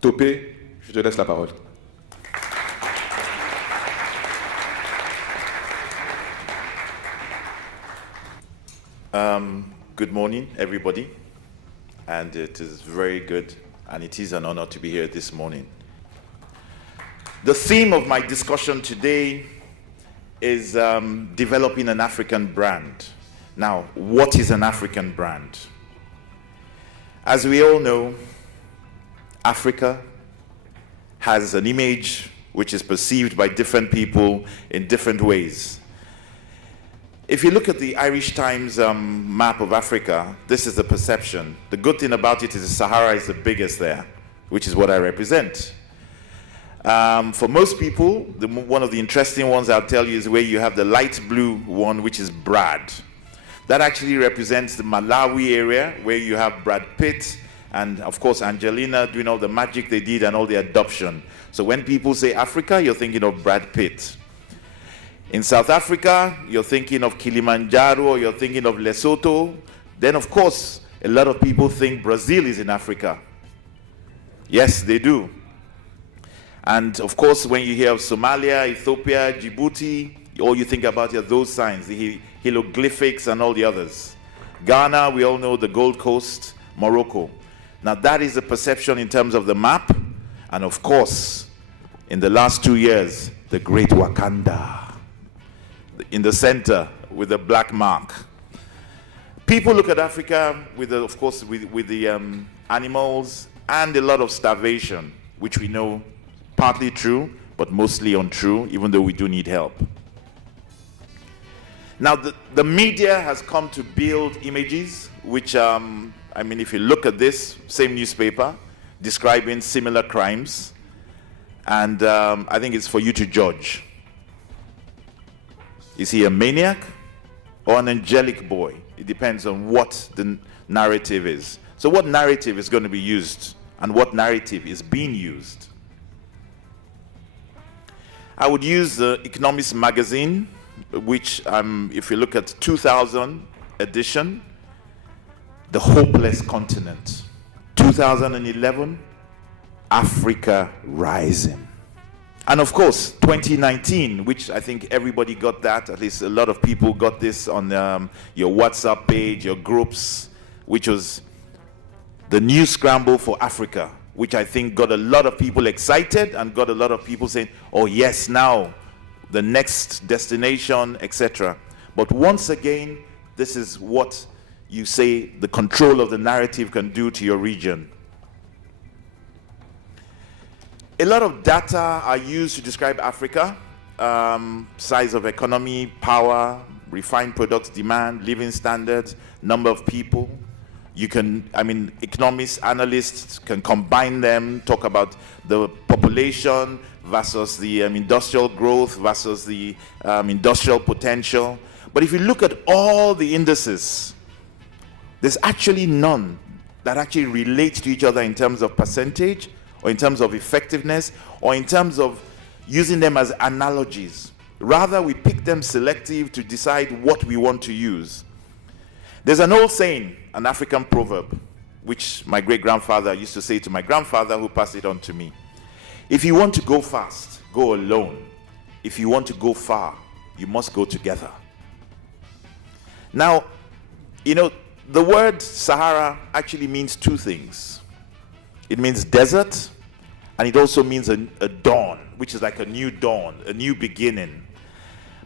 Tope, je te laisse la parole. Good morning, everybody, and it is very good, and it is an honor to be here this morning. The theme of my discussion today is developing an African brand. Now, what is an African brand? As we all know, Africa has an image which is perceived by different people in different ways. If you look at the Irish Times map of Africa, this is the perception. The good thing about it is the Sahara is the biggest there, which is what I represent. For most people, one of the interesting ones I'll tell you is where you have the light blue one, which is Brad. That actually represents the Malawi area, where you have Brad Pitt and, of course, Angelina doing all the magic they did and all the adoption. So when people say Africa, you're thinking of Brad Pitt. In South Africa, you're thinking of Kilimanjaro, or you're thinking of Lesotho. Then, of course, a lot of people think Brazil is in Africa. Yes, they do. And, of course, when you hear of Somalia, Ethiopia, Djibouti, all you think about are those signs, the hieroglyphics and all the others. Ghana, we all know the Gold Coast, Morocco. Now, that is the perception in terms of the map. And, of course, in the last 2 years, the great Wakanda in the center with the black mark. People look at Africa with the, of course, with the animals and a lot of starvation, which we know partly true, but mostly untrue, even though we do need help. Now, the media has come to build images, which, I mean, if you look at this, same newspaper, describing similar crimes, and I think it's for you to judge. Is he a maniac or an angelic boy? It depends on what the narrative is. So what narrative is going to be used and what narrative is being used? I would use the Economist magazine, which if you look at 2000 edition, The Hopeless Continent. 2011, Africa Rising. And of course, 2019, which I think everybody got that, at least a lot of people got this on your WhatsApp page, your groups, which was the new scramble for Africa, which I think got a lot of people excited and got a lot of people saying, oh yes, now the next destination, etc. But once again, this is what you say the control of the narrative can do to your region. A lot of data are used to describe Africa, size of economy, power, refined products demand, living standards, number of people. You can, I mean, economists, analysts can combine them, talk about the population versus the industrial growth versus the industrial potential. But if you look at all the indices, there's actually none that actually relate to each other in terms of percentage, or in terms of effectiveness, or in terms of using them as analogies. Rather, we pick them selective to decide what we want to use. There's an old saying, an African proverb, which my great-grandfather used to say to my grandfather, who passed it on to me. If you want to go fast, go alone. If you want to go far, you must go together. Now, you know, the word Sahara actually means two things. It means desert, and it also means a dawn, which is like a new dawn, a new beginning.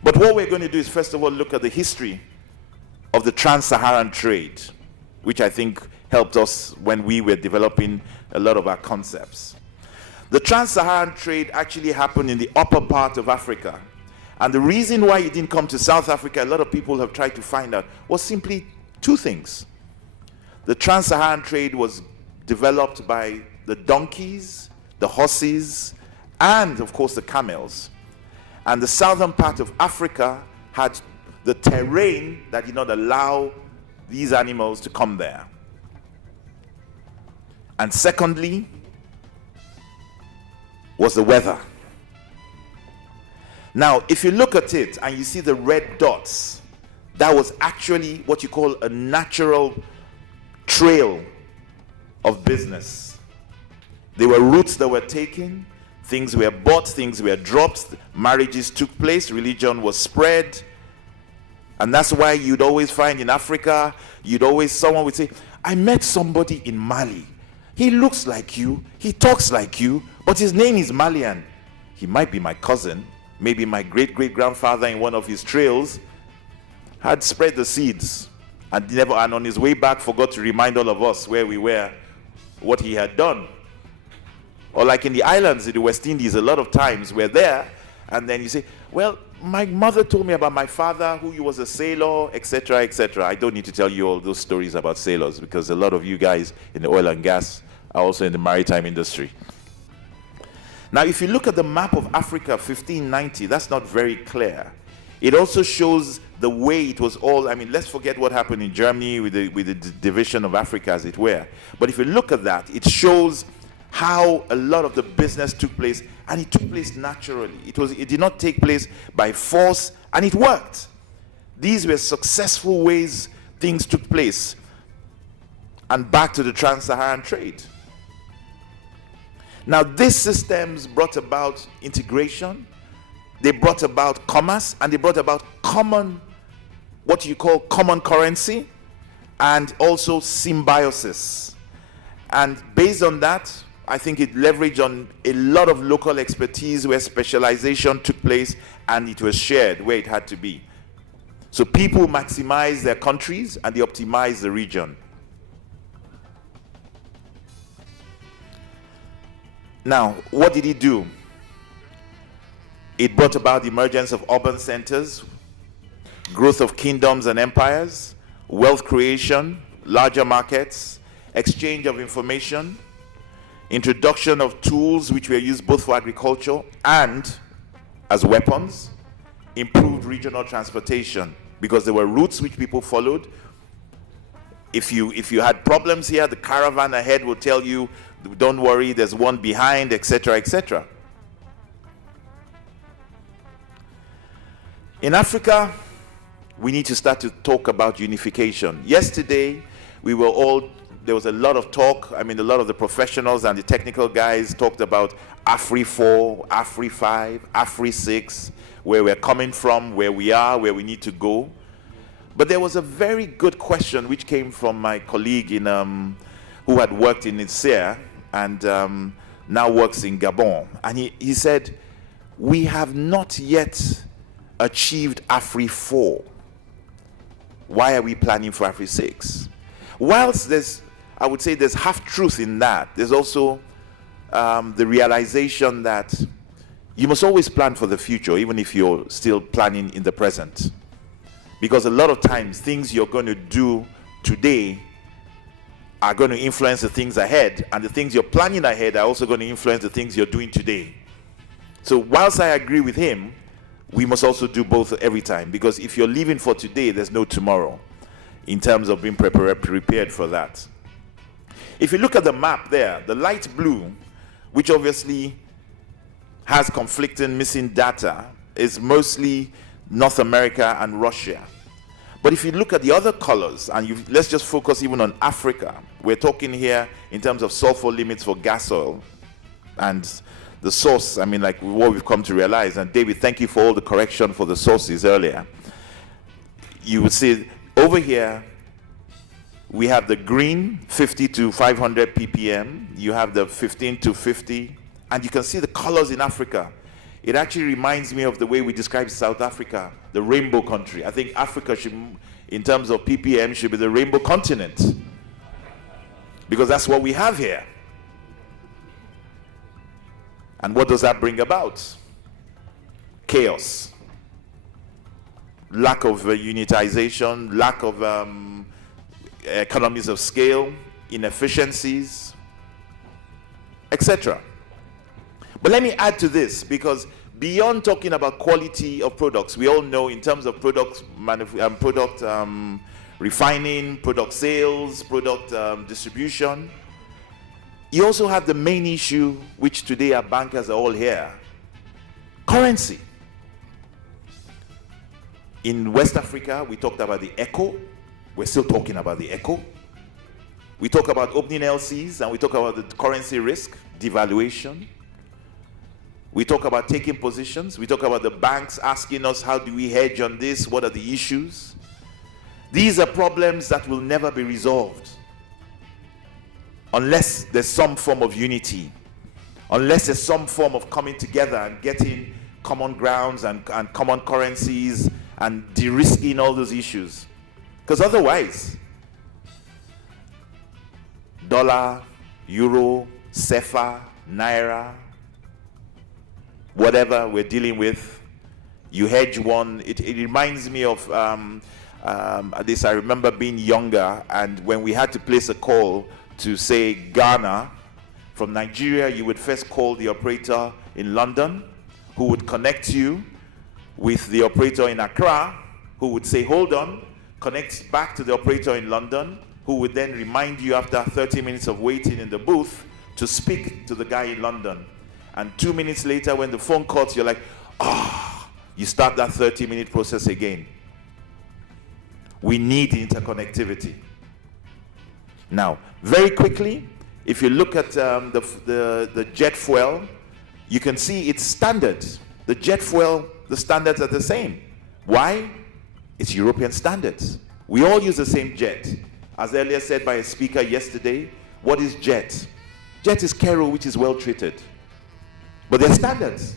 But what we're going to do is, first of all, look at the history of the trans-Saharan trade, which I think helped us when we were developing a lot of our concepts. The trans-Saharan trade actually happened in the upper part of Africa. And the reason why it didn't come to South Africa, a lot of people have tried to find out, was simply two things. The trans-Saharan trade was developed by the donkeys, the horses, and of course the camels. And the southern part of Africa had the terrain that did not allow these animals to come there. And secondly, was the weather. Now, if you look at it and you see the red dots, that was actually what you call a natural trail of business. There were routes that were taken, things were bought, things were dropped, marriages took place, religion was spread. And that's why you'd always find in Africa, someone would say, I met somebody in Mali. He looks like you, he talks like you, but his name is Malian. He might be my cousin, maybe my great-great-grandfather in one of his trails had spread the seeds and on his way back forgot to remind all of us where we were, what he had done. Or like in the islands in the West Indies, a lot of times we're there, and then you say, well, my mother told me about my father, who he was a sailor, etc., etc. I don't need to tell you all those stories about sailors, because a lot of you guys in the oil and gas are also in the maritime industry. Now, if you look at the map of Africa 1590, that's not very clear. It also shows the way it was all, I mean, let's forget what happened in Germany with the division of Africa, as it were. But if you look at that, it shows how a lot of the business took place, and it took place naturally. It did not take place by force, and it worked. These were successful ways things took place. And back to the trans-Saharan trade. Now, these systems brought about integration, they brought about commerce, and they brought about common, what you call common currency, and also symbiosis. And based on that, I think it leveraged on a lot of local expertise where specialization took place and it was shared where it had to be. So people maximize their countries and they optimize the region. Now, what did it do? It brought about the emergence of urban centers, growth of kingdoms and empires, wealth creation, larger markets, exchange of information, introduction of tools which were used both for agriculture and as weapons, improved regional transportation because there were routes which people followed. If you had problems here, the caravan ahead will tell you, don't worry, there's one behind, etc., etc. In Africa, we need to start to talk about unification. Yesterday, there was a lot of talk. I mean, a lot of the professionals and the technical guys talked about AFRI4, AFRI5, AFRI6, where we're coming from, where we are, where we need to go. But there was a very good question which came from my colleague who had worked in INSER and now works in Gabon. And he said, we have not yet achieved AFRI4. Why are we planning for AFRI6? Whilst I would say there's half truth in that, there's also the realization that you must always plan for the future, even if you're still planning in the present. Because a lot of times, things you're going to do today are going to influence the things ahead, and the things you're planning ahead are also going to influence the things you're doing today. So whilst I agree with him, we must also do both every time, because if you're living for today, there's no tomorrow in terms of being prepared for that. If you look at the map there, the light blue, which obviously has conflicting missing data, is mostly North America and Russia. But if you look at the other colors, and let's just focus even on Africa, we're talking here in terms of sulfur limits for gas oil and the source, I mean, like what we've come to realize. And David, thank you for all the correction for the sources earlier. You would see over here, we have the green 50 to 500 ppm. You have the 15 to 50. And you can see the colors in Africa. It actually reminds me of the way we describe South Africa, the rainbow country. I think Africa should, in terms of ppm, should be the rainbow continent. Because that's what we have here. And what does that bring about? Chaos. Lack of unitization, lack of economies of scale, inefficiencies, etc. But let me add to this, because beyond talking about quality of products, we all know in terms of product refining, product sales, product distribution, you also have the main issue, which today our bankers are all here, currency. In West Africa, we talked about the echo. We're still talking about the echo. We talk about opening LCs, and we talk about the currency risk, devaluation. We talk about taking positions. We talk about the banks asking us, how do we hedge on this? What are the issues? These are problems that will never be resolved unless there's some form of unity, unless there's some form of coming together and getting common grounds and common currencies and de-risking all those issues. Because otherwise, dollar, euro, CFA, naira, whatever we're dealing with, you hedge one. It reminds me of this. I remember being younger, and when we had to place a call to, say, Ghana, from Nigeria, you would first call the operator in London, who would connect you with the operator in Accra, who would say, hold on, connect back to the operator in London, who would then remind you after 30 minutes of waiting in the booth to speak to the guy in London. And 2 minutes later, when the phone cuts, you're like, you start that 30-minute process again. We need interconnectivity. Now, very quickly, if you look at the jet fuel, you can see it's standard. The jet fuel, the standards are the same. Why? It's European standards. We all use the same jet. As earlier said by a speaker yesterday, what is jet? Jet is kerosene, which is well treated. But they're standards.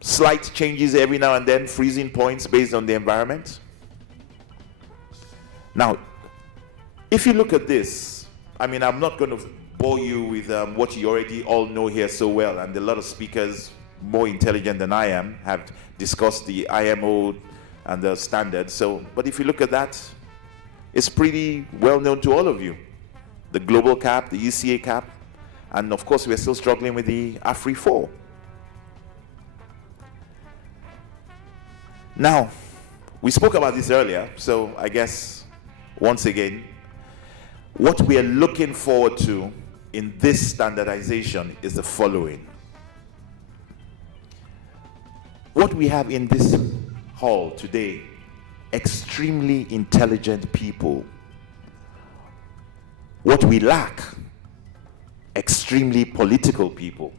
Slight changes every now and then, freezing points based on the environment. Now, if you look at this, I mean, I'm not going to bore you with what you already all know here so well, and a lot of speakers more intelligent than I am have discussed the IMO and the standards. So, but if you look at that, it's pretty well known to all of you. The global cap, the ECA cap, and of course we're still struggling with the AFRI 4. Now, we spoke about this earlier, so I guess once again, what we are looking forward to in this standardization is the following. What we have in this hall today, extremely intelligent people. What we lack, extremely political people.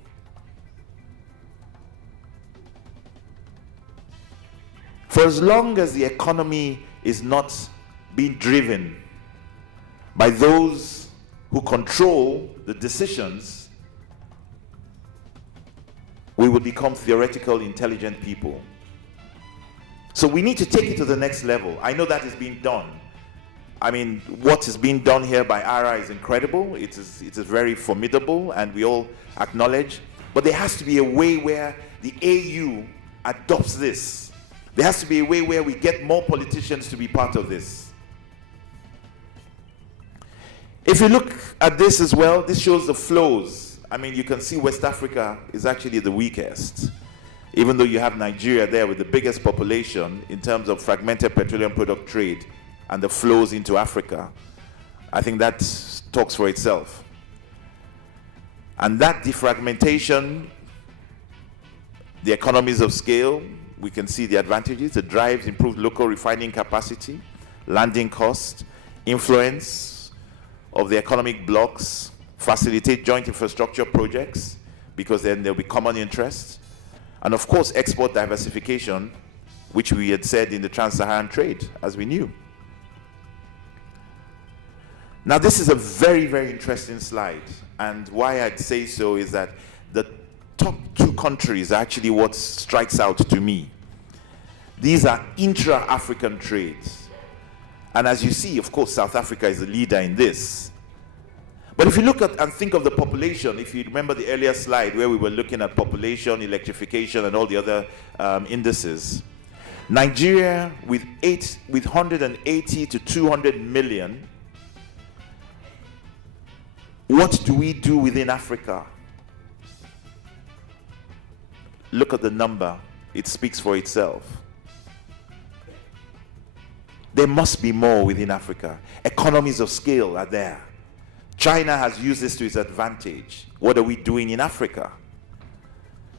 For as long as the economy is not being driven by those who control the decisions, we will become theoretical, intelligent people. So we need to take it to the next level. I know that is being done. I mean, what is being done here by ARA is incredible. It is very formidable, and we all acknowledge. But there has to be a way where the AU adopts this. There has to be a way where we get more politicians to be part of this. If you look at this as well, this shows the flows. I mean, you can see West Africa is actually the weakest, even though you have Nigeria there with the biggest population in terms of fragmented petroleum product trade and the flows into Africa. I think that talks for itself. And that defragmentation, the economies of scale, we can see the advantages. It drives improved local refining capacity, landing cost, influence of the economic blocks, facilitate joint infrastructure projects, because then there'll be common interests. And of course, export diversification, which we had said in the trans-Saharan trade, as we knew. Now, this is a very, very interesting slide. And why I'd say so is that the top two countries are actually what strikes out to me. These are intra-African trades. And as you see, of course, South Africa is the leader in this. But if you look at and think of the population, if you remember the earlier slide where we were looking at population, electrification, and all the other indices, Nigeria with 180 to 200 million, what do we do within Africa? Look at the number. It speaks for itself. There must be more within Africa. Economies of scale are there. China has used this to its advantage. What are we doing in Africa?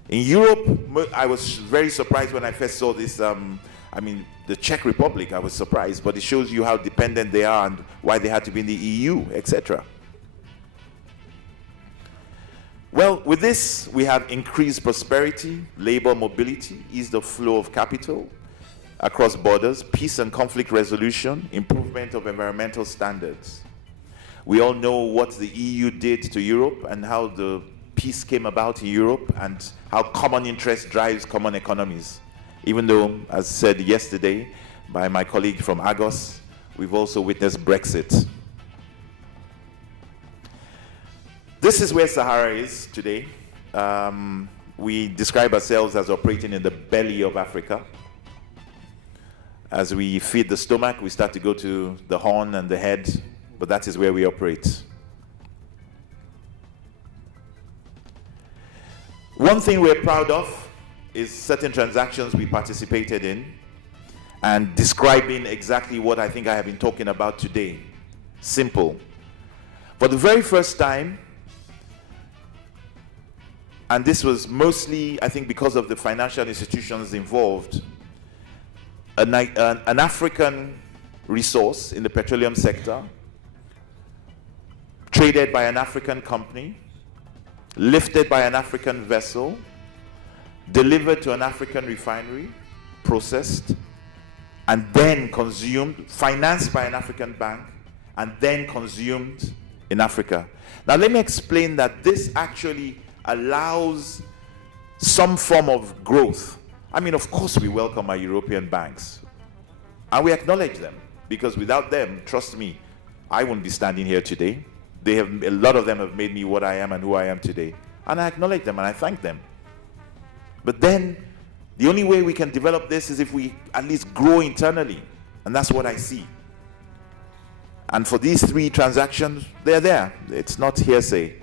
In Europe, I was very surprised when I first saw this I mean, the Czech Republic, I was surprised, but it shows you how dependent they are and why they had to be in the EU, etc. Well, with this, we have increased prosperity, labor mobility, ease the flow of capital across borders, peace and conflict resolution, improvement of environmental standards. We all know what the EU did to Europe and how the peace came about in Europe and how common interest drives common economies. Even though, as said yesterday by my colleague from Argos, we've also witnessed Brexit. This is where Sahara is today. We describe ourselves as operating in the belly of Africa. As we feed the stomach, we start to go to the horn and the head, but that is where we operate. One thing we're proud of is certain transactions we participated in and describing exactly what I think I have been talking about today. Simple. For the very first time, and this was mostly, I think, because of the financial institutions involved, an African resource in the petroleum sector, traded by an African company, lifted by an African vessel, delivered to an African refinery, processed, and then consumed, financed by an African bank, and then consumed in Africa. Now let me explain that this actually allows some form of growth. I mean, of course we welcome our European banks, and we acknowledge them, because without them, trust me, I wouldn't be standing here today. A lot of them have made me what I am and who I am today, and I acknowledge them and I thank them. But then, the only way we can develop this is if we at least grow internally, and that's what I see. And for these three transactions, they're there. It's not hearsay.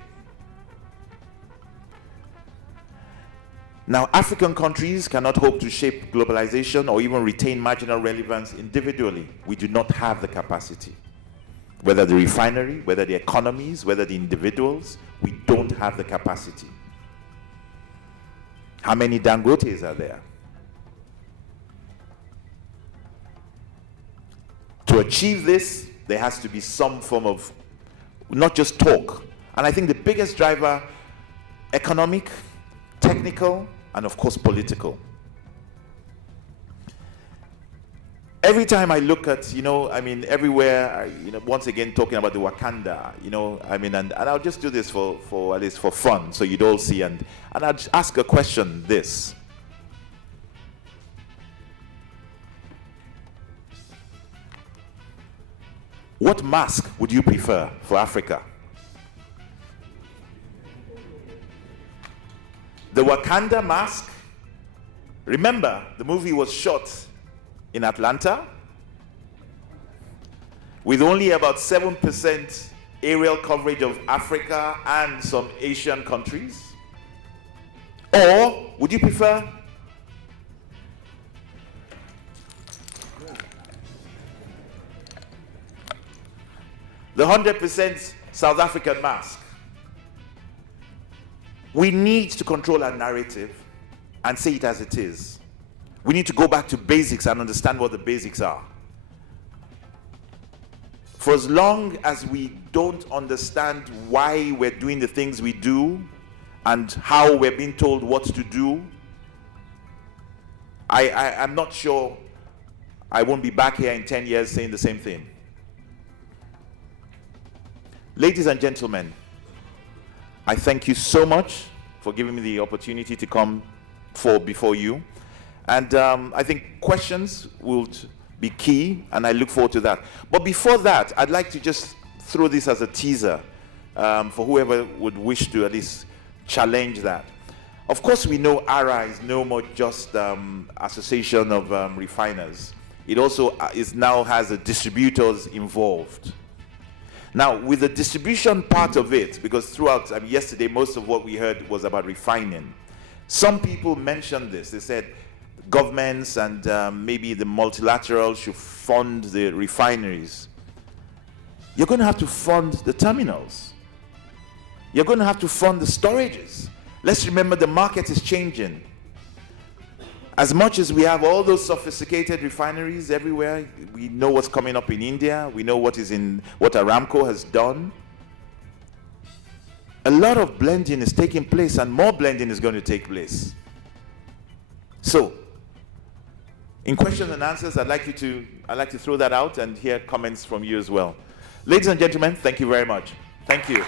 Now, African countries cannot hope to shape globalization or even retain marginal relevance individually. We do not have the capacity. Whether the refinery, whether the economies, whether the individuals, we don't have the capacity. How many Dangotes are there? To achieve this, there has to be some form of, not just talk. And I think the biggest driver, economic, technical, and of course political. Every time I look at, I mean, everywhere, once again talking about the Wakanda, I mean, and I'll just do this for at least for fun, so you'd all see, and I'll just ask a question, this. What mask would you prefer for Africa? The Wakanda mask, remember, the movie was shot in Atlanta with only about 7% aerial coverage of Africa and some Asian countries? Or would you prefer the 100% South African mask? We need to control our narrative and say it as it is. We need to go back to basics and understand what the basics are. For as long as we don't understand why we're doing the things we do and how we're being told what to do, I'm not sure I won't be back here in 10 years saying the same thing. Ladies and gentlemen, I thank you so much for giving me the opportunity to come before you. And I think questions will be key, and I look forward to that. But before that, I'd like to just throw this as a teaser for whoever would wish to at least challenge that. Of course, we know ARA is no more just association of refiners. It also now has the distributors involved. Now, with the distribution part of it, because throughout, yesterday, most of what we heard was about refining. Some people mentioned this. They said governments and maybe the multilaterals should fund the refineries. You're going to have to fund the terminals. You're going to have to fund the storages. Let's remember the market is changing. As much as we have all those sophisticated refineries everywhere, we know what's coming up in India, we know what Aramco has done. A lot of blending is taking place, and more blending is going to take place. So, in questions and answers, I'd like to throw that out and hear comments from you as well. Ladies and gentlemen, thank you very much. Thank you.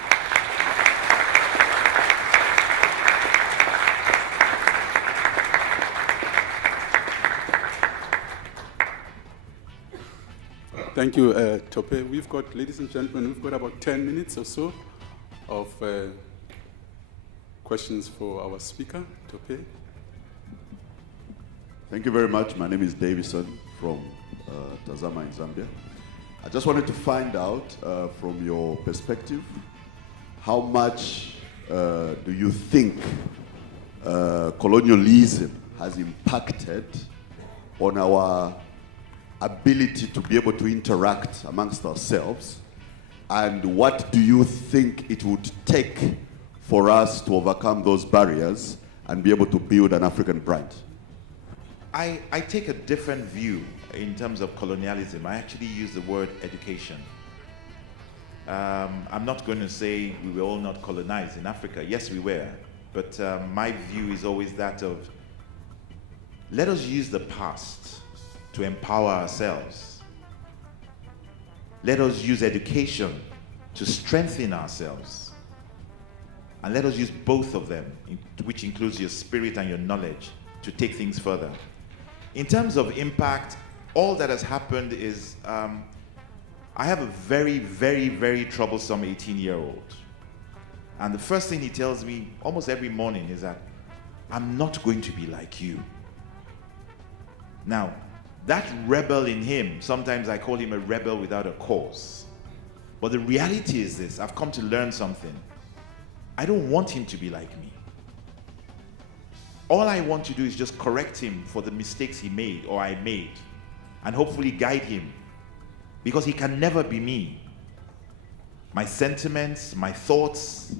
Thank you, Tope. We've got, ladies and gentlemen, we've got about 10 minutes or so of questions for our speaker, Tope. Thank you very much. My name is Davison from Tazama in Zambia. I just wanted to find out from your perspective, how much do you think colonialism has impacted on our ability to be able to interact amongst ourselves, and what do you think it would take for us to overcome those barriers and be able to build an African brand? I take a different view in terms of colonialism. I actually use the word education. I'm not going to say we were all not colonized in Africa. Yes, we were. But my view is always that of, let us use the past to empower ourselves. Let us use education to strengthen ourselves. And let us use both of them, which includes your spirit and your knowledge, to take things further. In terms of impact, all that has happened is, I have a very, very, very troublesome 18-year-old. And the first thing he tells me almost every morning is that, I'm not going to be like you. Now, that rebel in him, sometimes I call him a rebel without a cause. But the reality is this, I've come to learn something. I don't want him to be like me. All I want to do is just correct him for the mistakes he made or I made, and hopefully guide him, because he can never be me. My sentiments, my thoughts,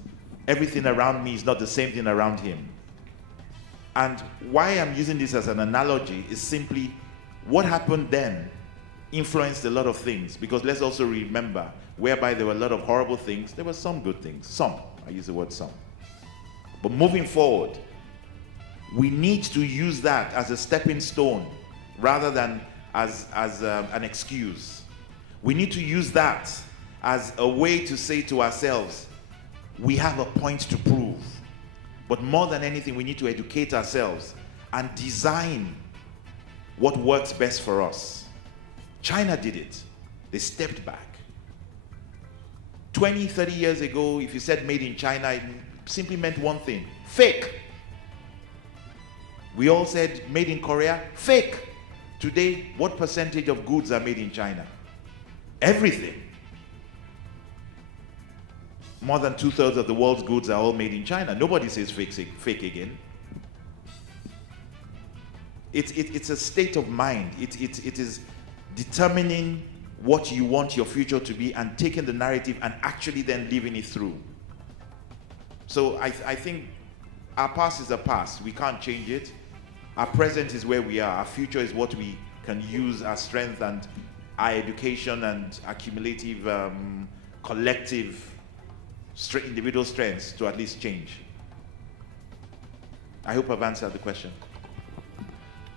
everything around me is not the same thing around him. And why I'm using this as an analogy is simply what happened then influenced a lot of things, because let's also remember, whereby there were a lot of horrible things, there were some good things. Some, I use the word some. But moving forward, we need to use that as a stepping stone rather than as an excuse. We need to use that as a way to say to ourselves, we have a point to prove. But more than anything, we need to educate ourselves and design what works best for us. China did it. They stepped back. 20, 30 years ago, if you said made in China, it simply meant one thing: fake. We all said made in Korea, fake. Today, what percentage of goods are made in China? Everything. More than 2/3 of the world's goods are all made in China. Nobody says fake again. It's a state of mind. It is determining what you want your future to be and taking the narrative and actually then living it through. So I think our past is the past. We can't change it. Our present is where we are. Our future is what we can use our strength and our education and our cumulative, collective, individual strengths to at least change. I hope I've answered the question.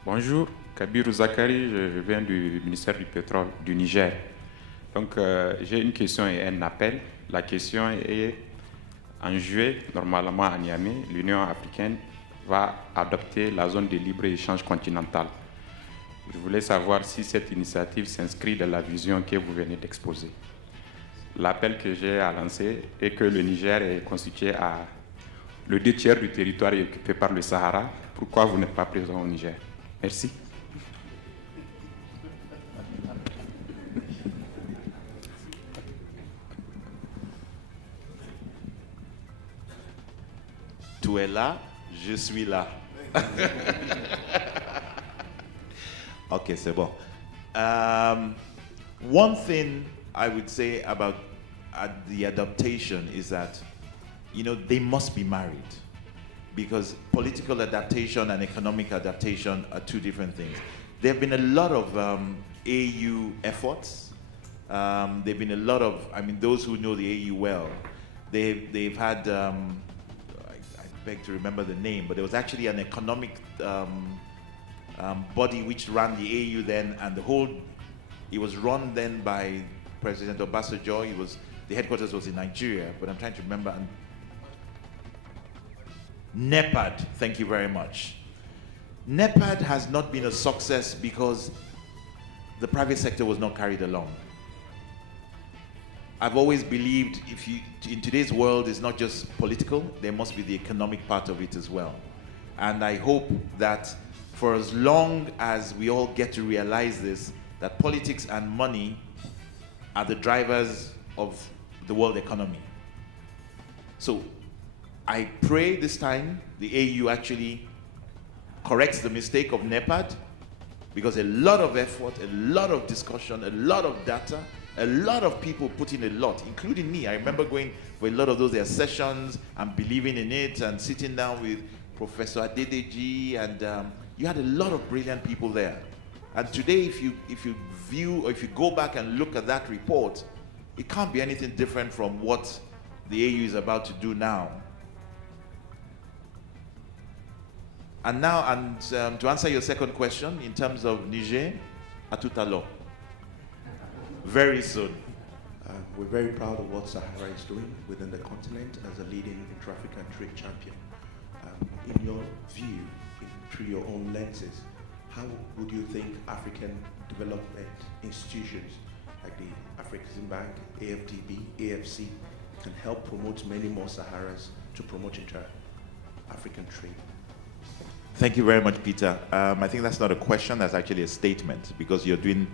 Bonjour, Kabirou Zakari, je viens du ministère du pétrole du Niger. Donc j'ai une question et un appel. La question est, en juillet, normalement à Niamey, l'Union africaine va adopter la zone de libre-échange continentale. Je voulais savoir si cette initiative s'inscrit dans la vision que vous venez d'exposer. L'appel que j'ai à lancer est que le Niger est constitué à le 2/3 du territoire est occupé par le Sahara. Pourquoi vous n'êtes pas présent au Niger? Merci. Tu es là, je suis là. Okay, c'est bon. One thing I would say about the adaptation is that, they must be married. because political adaptation and economic adaptation are two different things. There have been a lot of AU efforts. There have been a lot of, I mean, those who know the AU well, they've had, I beg to remember the name, but there was actually an economic body which ran the AU then, and it was run then by President Obasanjo. The headquarters was in Nigeria, but I'm trying to remember. NEPAD, thank you very much. NEPAD has not been a success because the private sector was not carried along. I've always believed in today's world, it's not just political, there must be the economic part of it as well. And I hope that for as long as we all get to realize this, that politics and money are the drivers of the world economy. So I pray this time the AU actually corrects the mistake of NEPAD, because a lot of effort, a lot of discussion, a lot of data, a lot of people put in a lot, including me. I remember going for a lot of those sessions and believing in it and sitting down with Professor Adedeji, and you had a lot of brilliant people there. And today, if you view, or if you go back and look at that report, it can't be anything different from what the AU is about to do now. And now, to answer your second question, in terms of Niger, à tout à l'heure. Very soon. We're very proud of what Sahara is doing within the continent as a leading intra-African trade champion. In your view, through your own lenses, how would you think African development institutions like the African Bank, AFDB, AFC can help promote many more Saharas to promote inter-African trade? Thank you very much, Peter. I think that's not a question, that's actually a statement, because you're doing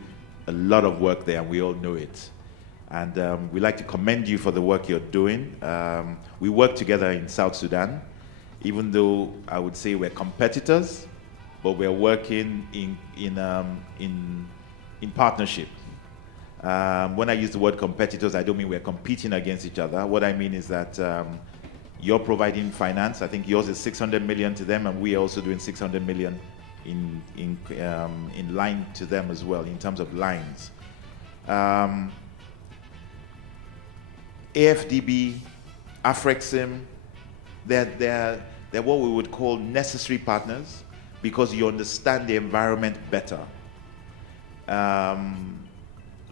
a lot of work there and we all know it. And we'd like to commend you for the work you're doing. We work together in South Sudan, even though I would say we're competitors, but we're working in partnership. When I use the word competitors, I don't mean we're competing against each other. What I mean is that you're providing finance. I think yours is 600 million to them, and we are also doing 600 million in line to them as well, in terms of lines. AFDB, Afrexim, they're what we would call necessary partners, because you understand the environment better.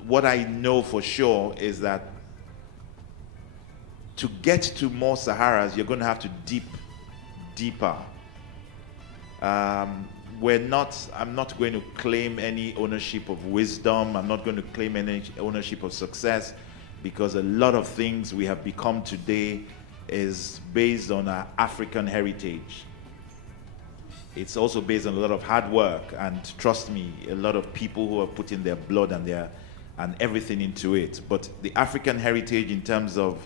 What I know for sure is that to get to more Saharas, you're going to have to deeper. I'm not going to claim any ownership of wisdom. I'm not going to claim any ownership of success, because a lot of things we have become today is based on our African heritage. It's also based on a lot of hard work, and trust me, a lot of people who have put in their blood and everything into it. But the African heritage, in terms of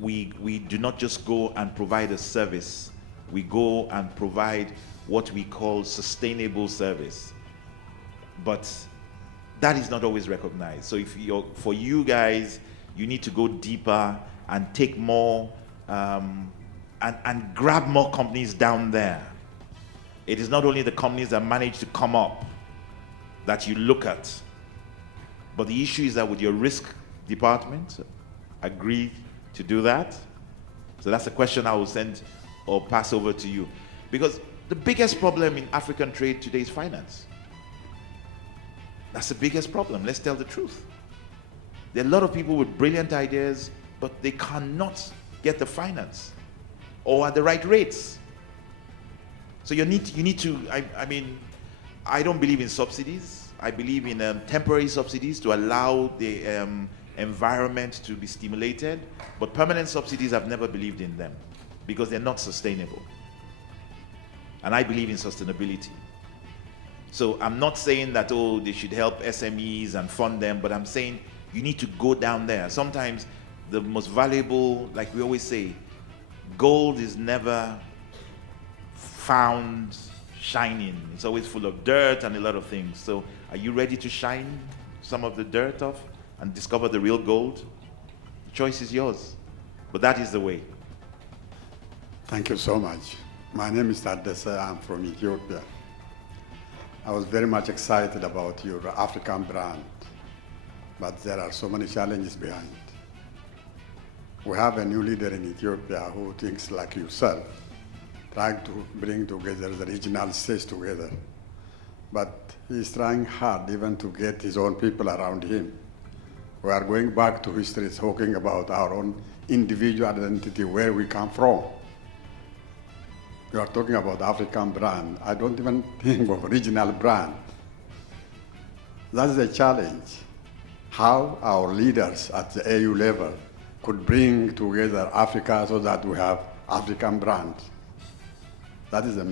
we do not just go and provide a service, we go and provide what we call sustainable service. But that is not always recognized. So for you guys, you need to go deeper and take more and grab more companies down there. It is not only the companies that manage to come up that you look at, but the issue is that with your risk department, agree to do that. So that's a question I will send or pass over to you. Because the biggest problem in African trade today is finance. That's the biggest problem. Let's tell the truth. There are a lot of people with brilliant ideas, but they cannot get the finance or at the right rates. So you need to, I mean, I don't believe in subsidies. I believe in temporary subsidies to allow the environment to be stimulated, but permanent subsidies, I've never believed in them because they're not sustainable. And I believe in sustainability. So I'm not saying that, oh, they should help SMEs and fund them, but I'm saying you need to go down there. Sometimes the most valuable, like we always say, gold is never found shining. It's always full of dirt and a lot of things. So are you ready to shine some of the dirt off and discover the real gold? The choice is yours, but that is the way. Thank you so much. My name is Tadesse. I'm from Ethiopia. I was very much excited about your African brand, but there are so many challenges behind. We have a new leader in Ethiopia who thinks like yourself, trying to bring together the regional states together. But he's trying hard even to get his own people around him. We are going back to history, talking about our own individual identity, where we come from. You are talking about African brand. I don't even think of regional brand. That is a challenge. How our leaders at the AU level could bring together Africa so that we have African brand. That is a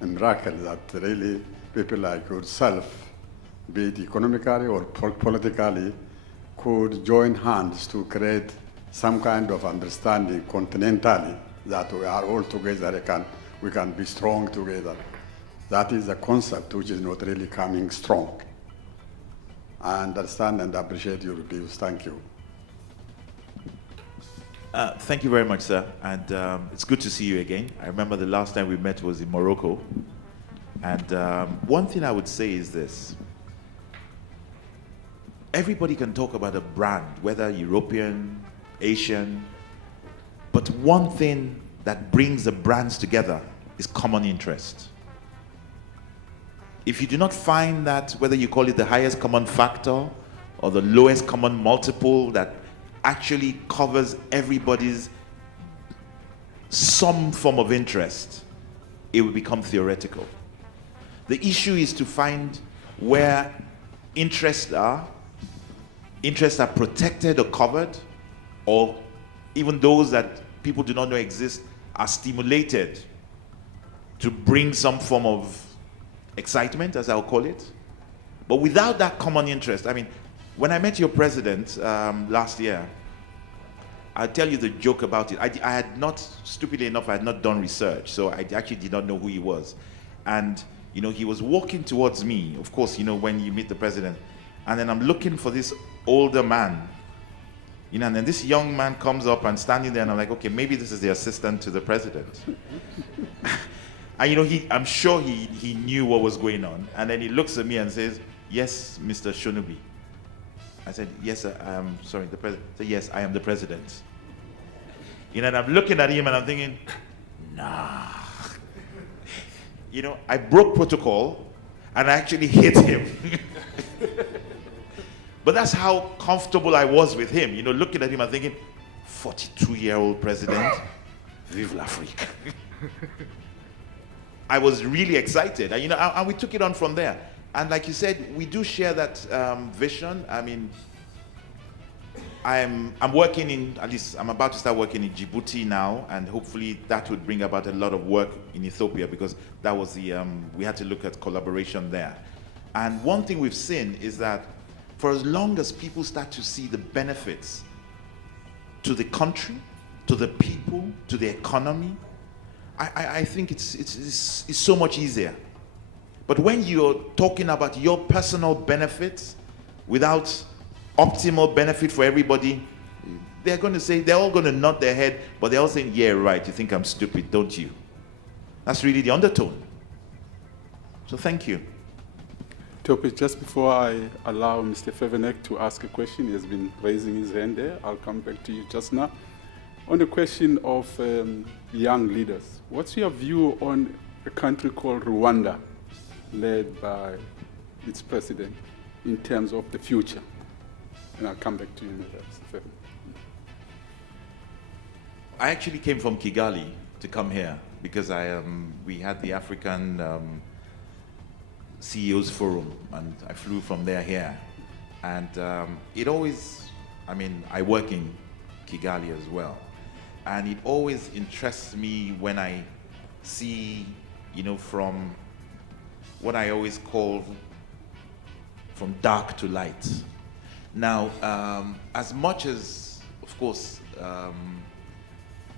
miracle that really people like yourself, be it economically or politically, could join hands to create some kind of understanding continentally that we are all together, we can be strong together. That is a concept which is not really coming strong. I understand and appreciate your views. Thank you. Thank you very much, sir. And it's good to see you again. I remember the last time we met was in Morocco. And one thing I would say is this. Everybody can talk about a brand, whether European, Asian, but one thing that brings the brands together is common interest. If you do not find that, whether you call it the highest common factor or the lowest common multiple that actually covers everybody's some form of interest, it will become theoretical. The issue is to find where interests are protected or covered, or even those that people do not know exist are stimulated to bring some form of excitement, as I'll call it. But without that common interest, I mean, when I met your president last year, I'll tell you the joke about it. I had not, stupidly enough, I had not done research, so I actually did not know who he was. And, you know, he was walking towards me, of course, you know, when you meet the president, and then I'm looking for this older man, you know, and then this young man comes up and standing there, and I'm like, okay, maybe this is the assistant to the president. And, you know, I'm sure he knew what was going on. And then he looks at me and says, yes, Mr. Shonubi. I said, yes, I'm sorry, the president. I said, yes, I am the president. You know, and I'm looking at him and I'm thinking, nah. You know, I broke protocol and I actually hit him. But that's how comfortable I was with him. You know, looking at him and thinking, 42-year-old president, vive l'Afrique. I was really excited, and, you know, and we took it on from there. And like you said, we do share that vision. I mean, I'm working in, at least I'm about to start working in Djibouti now, and hopefully that would bring about a lot of work in Ethiopia, because that was the, we had to look at collaboration there. And one thing we've seen is that for as long as people start to see the benefits to the country, to the people, to the economy, I think it's so much easier. But when you're talking about your personal benefits without optimal benefit for everybody, they're going to say, they're all going to nod their head, but they're all saying, yeah, right, you think I'm stupid, don't you? That's really the undertone. So thank you. Tope, just before I allow Mr. Fevenek to ask a question, he has been raising his hand there. I'll come back to you just now. On the question of young leaders, what's your view on a country called Rwanda, led by its president, in terms of the future? And I'll come back to you, Mr. Fevenek. I actually came from Kigali to come here because we had the African CEOs Forum, and I flew from there here. And it always, I mean, I work in Kigali as well. And it always interests me when I see, you know, from what I always call from dark to light. Now, as much as, of course,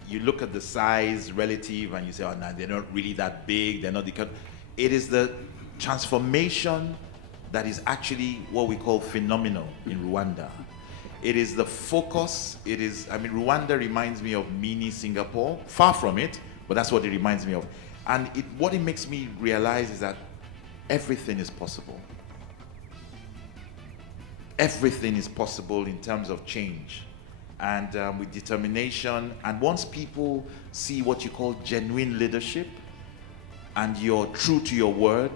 you look at the size relative and you say, oh, no, they're not really that big, they're not the, it is the transformation that is actually what we call phenomenal in Rwanda. It is the focus. It is, I mean, Rwanda reminds me of mini Singapore. Far from it, but that's what it reminds me of. And what it makes me realize is that everything is possible. Everything is possible in terms of change. And with determination, and once people see what you call genuine leadership, and you're true to your word,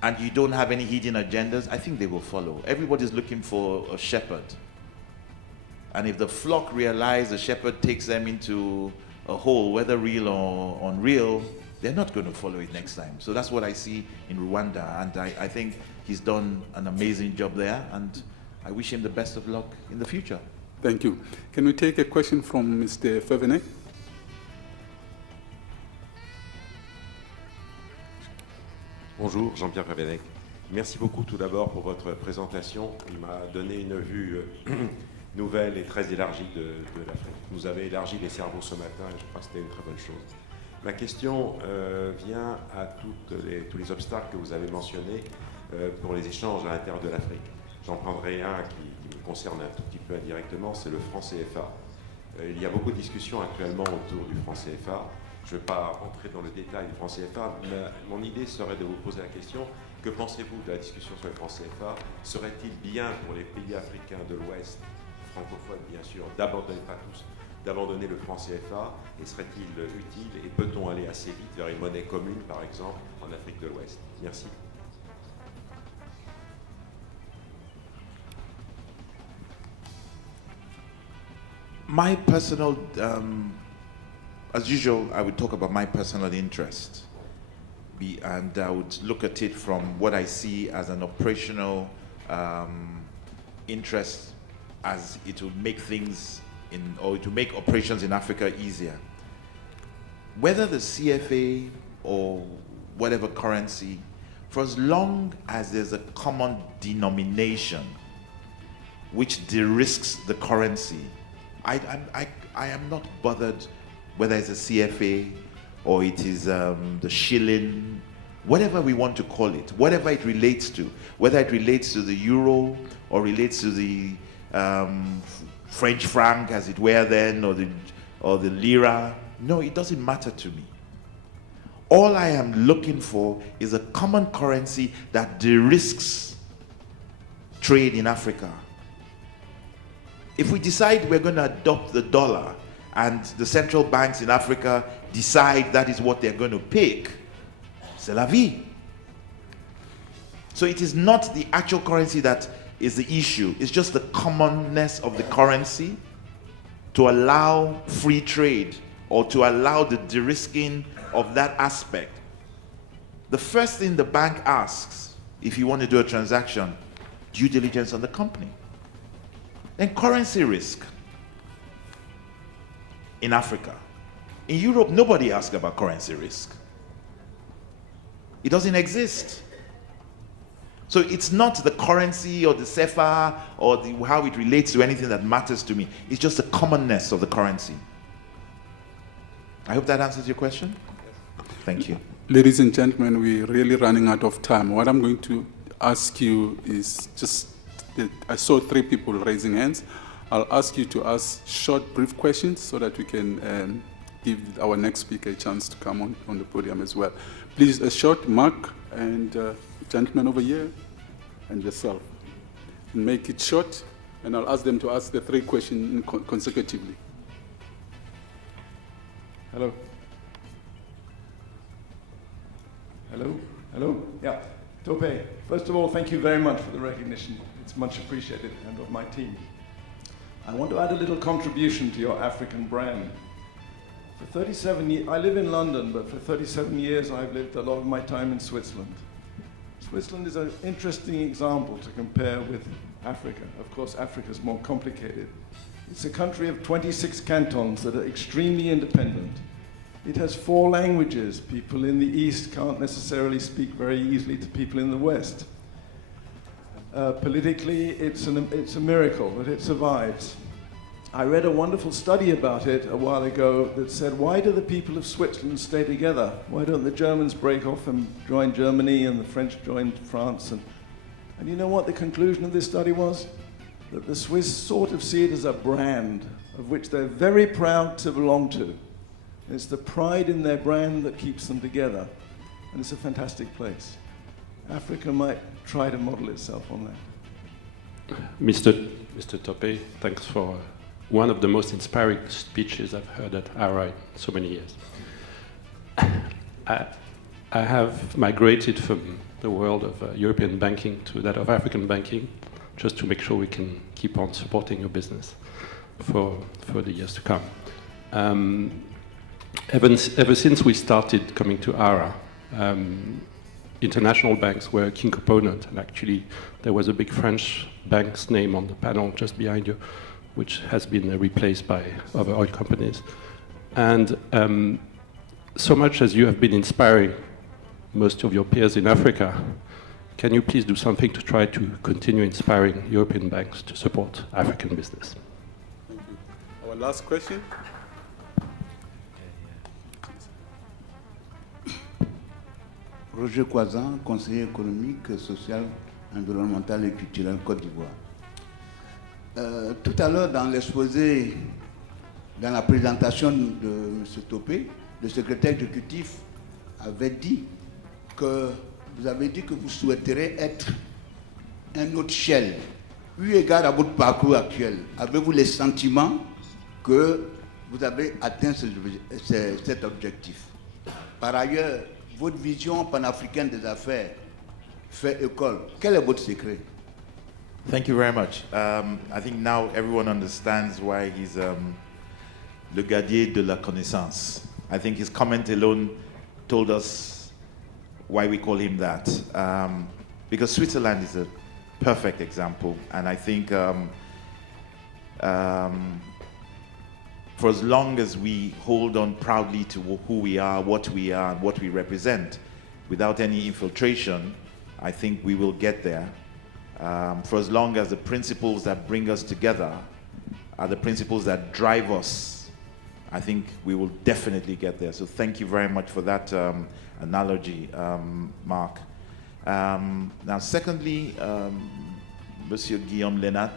and you don't have any hidden agendas, I think they will follow. Everybody's looking for a shepherd. And if the flock realize the shepherd takes them into a hole, whether real or unreal, they're not going to follow it next time. So that's what I see in Rwanda, and I think he's done an amazing job there, and I wish him the best of luck in the future. Thank you. Can we take a question from Mr. Fevenek? Bonjour, Jean-Pierre Prévenec. Merci beaucoup tout d'abord pour votre présentation. Il m'a donné une vue nouvelle et très élargie de l'Afrique. Vous avez élargi les cerveaux ce matin et je crois que c'était une très bonne chose. Ma question vient à tous les obstacles que vous avez mentionnés pour les échanges à l'intérieur de l'Afrique. J'en prendrai un qui me concerne un tout petit peu indirectement, c'est le franc CFA. Il y a beaucoup de discussions actuellement autour du franc CFA. Je ne vais pas rentrer dans le détail du franc CFA, mais mon idée serait de vous poser la question, que pensez-vous de la discussion sur le franc CFA? Serait-il bien pour les pays africains de l'Ouest, francophones bien sûr, d'abandonner, pas tous, d'abandonner le franc CFA? Et serait-il utile et peut-on aller assez vite vers une monnaie commune, par exemple, en Afrique de l'Ouest? Merci. My personal, as usual, I would talk about my personal interest. And I would look at it from what I see as an operational interest, as it will make things or it will make operations in Africa easier. Whether the CFA or whatever currency, for as long as there's a common denomination which de-risks the currency, I am not bothered whether it's a CFA or it is the shilling, whatever we want to call it, whatever it relates to, whether it relates to the euro or relates to the French franc as it were then, or the lira. No, it doesn't matter to me. All I am looking for is a common currency that de-risks trade in Africa. If we decide we're going to adopt the dollar and the central banks in Africa decide that is what they're going to pick, c'est la vie. So it is not the actual currency that is the issue. It's just the commonness of the currency to allow free trade or to allow the de-risking of that aspect. The first thing the bank asks, if you want to do a transaction, due diligence on the company. Then currency risk in Africa. In Europe, nobody asks about currency risk. It doesn't exist. So it's not the currency or the CFA or how it relates to anything that matters to me. It's just the commonness of the currency. I hope that answers your question. Thank you. Ladies and gentlemen, we're really running out of time. What I'm going to ask you is just, I saw 3 people raising hands. I'll ask you to ask short, brief questions so that we can give our next speaker a chance to come on the podium as well. Please, a short, Mark, and gentleman over here, and yourself. And make it short, and I'll ask them to ask the 3 questions consecutively. Hello. Hello. Hello. Yeah. Tope, first of all, thank you very much for the recognition. It's much appreciated, and of my team. I want to add a little contribution to your African brand. For 37 years, I live in London, but for 37 years I've lived a lot of my time in Switzerland. Switzerland is an interesting example to compare with Africa. Of course, Africa is more complicated. It's a country of 26 cantons that are extremely independent. It has 4 languages. People in the East can't necessarily speak very easily to people in the West. Politically, it's a miracle that it survives. I read a wonderful study about it a while ago that said, why do the people of Switzerland stay together? Why don't the Germans break off and join Germany and the French join France? And you know what the conclusion of this study was? that the Swiss sort of see it as a brand of which they're very proud to belong to. It's the pride in their brand that keeps them together, and it's a fantastic place. Africa might try to model itself on that. Mr. Tope, thanks for one of the most inspiring speeches I've heard at ARA in so many years. I have migrated from the world of European banking to that of African banking, just to make sure we can keep on supporting your business for the years to come. Ever since we started coming to ARA, international banks were a key component, and actually there was a big French bank's name on the panel just behind you, which has been replaced by other oil companies. And so much as you have been inspiring most of your peers in Africa, can you please do something to try to continue inspiring European banks to support African business? Thank you. Our last question. Roger Coisan, conseiller économique, social, environnemental et culturel Côte d'Ivoire. Tout à l'heure, dans l'exposé, dans la présentation de M. Topé, le secrétaire exécutif avait dit que vous avez dit que vous souhaiterez être un autre Shell. Eu égard à votre parcours actuel, avez-vous le sentiment que vous avez atteint cet objectif? Par ailleurs, votre vision panafricaine des affaires fait école. Quel est votre secret? Thank you very much. I think now everyone understands why he's le gardien de la connaissance. I think his comment alone told us why we call him that. Because Switzerland is a perfect example, and I think for as long as we hold on proudly to who we are, and what we represent, without any infiltration, I think we will get there. For as long as the principles that bring us together are the principles that drive us, I think we will definitely get there. So thank you very much for that analogy, Mark. Now, secondly, Monsieur Guillaume Lenat,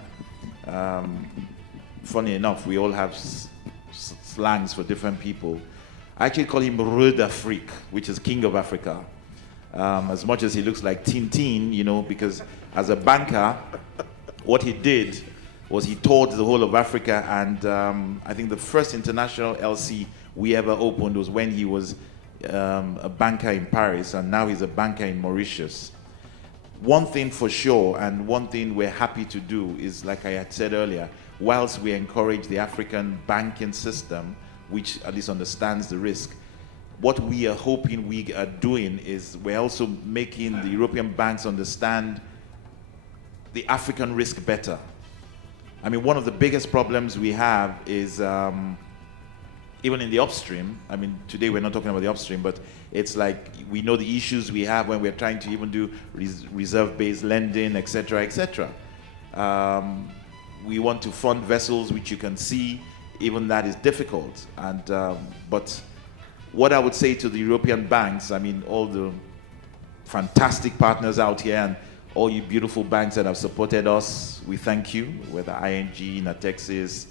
funny enough, we all have slangs for different people. I actually call him Roi d'Afrique, which is King of Africa. As much as he looks like Tintin, you know, because as a banker, what he did was he toured the whole of Africa, and I think the first international LC we ever opened was when he was a banker in Paris, and now he's a banker in Mauritius. One thing for sure, and one thing we're happy to do is, like I had said earlier, whilst we encourage the African banking system, which at least understands the risk, what we are hoping we are doing is we're also making the European banks understand the African risk better. I mean, one of the biggest problems we have is, even in the upstream, I mean, today we're not talking about the upstream, but it's like we know the issues we have when we're trying to even do reserve-based lending, et cetera, et cetera. We want to fund vessels, which you can see, even that is difficult. And, but what I would say to the European banks, I mean, all the fantastic partners out here and all you beautiful banks that have supported us, we thank you, whether ING, Natexis,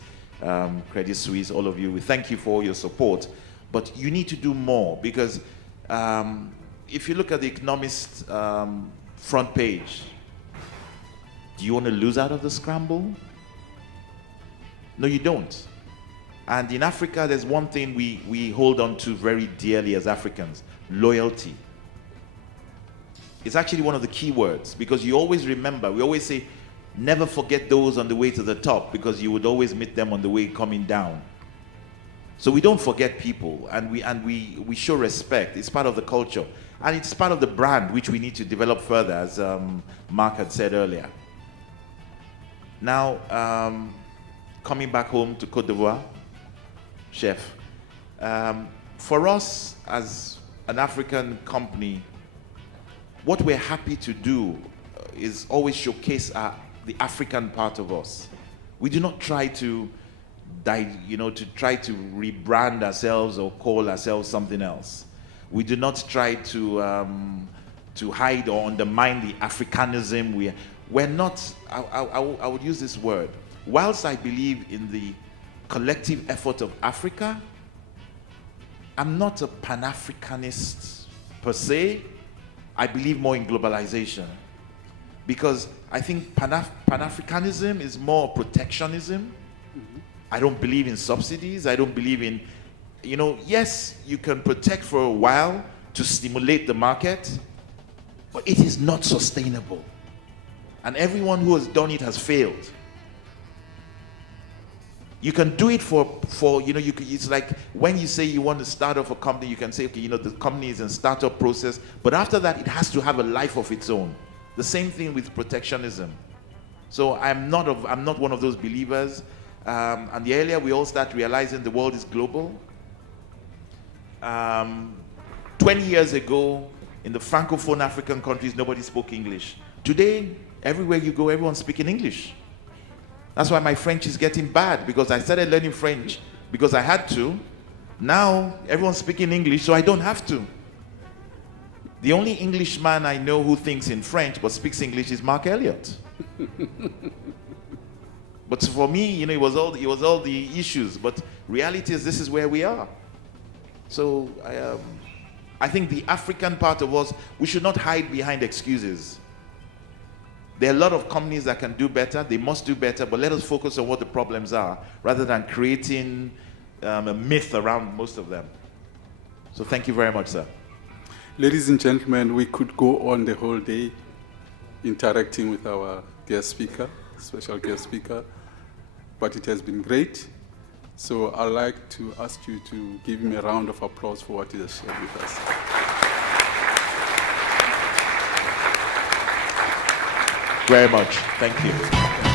Credit Suisse, all of you, we thank you for all your support. But you need to do more, because if you look at the Economist front page, do you want to lose out of the scramble? No, you don't. And in Africa, there's one thing we hold on to very dearly as Africans: loyalty. It's actually one of the key words, because you always remember, we always say, never forget those on the way to the top, because you would always meet them on the way coming down. So we don't forget people, and we show respect. It's part of the culture, and it's part of the brand, which we need to develop further, as Mark had said earlier. Now, coming back home to Côte d'Ivoire, Chef, for us as an African company, what we're happy to do is always showcase the African part of us. We do not try to rebrand ourselves or call ourselves something else. We do not try to hide or undermine the Africanism. we're not, I would use this word, whilst I believe in the collective effort of Africa, I'm not a Pan-Africanist per se. I believe more in globalization, because I think Pan-Africanism is more protectionism. I don't believe in subsidies. I don't believe in, yes, you can protect for a while to stimulate the market, but it is not sustainable. And everyone who has done it has failed. You can do it for it's like when you say you want to start off a company, you can say, okay, the company is in startup process, but after that, it has to have a life of its own. The same thing with protectionism. So I'm not one of those believers. And the earlier we all start realizing the world is global. 20 years ago, in the Francophone African countries, nobody spoke English. Today, everywhere you go, everyone's speaking English. That's why my French is getting bad, because I started learning French because I had to. Now, everyone's speaking English, so I don't have to. The only Englishman I know who thinks in French but speaks English is Mark Elliott. But for me, it was all the issues. But reality is, this is where we are. So I think the African part of us, we should not hide behind excuses. There are a lot of companies that can do better. They must do better, but let us focus on what the problems are rather than creating a myth around most of them. So thank you very much, sir. Ladies and gentlemen, we could go on the whole day interacting with our guest speaker, special guest speaker, but it has been great. So I'd like to ask you to give him a round of applause for what he has shared with us. Very much. Thank you.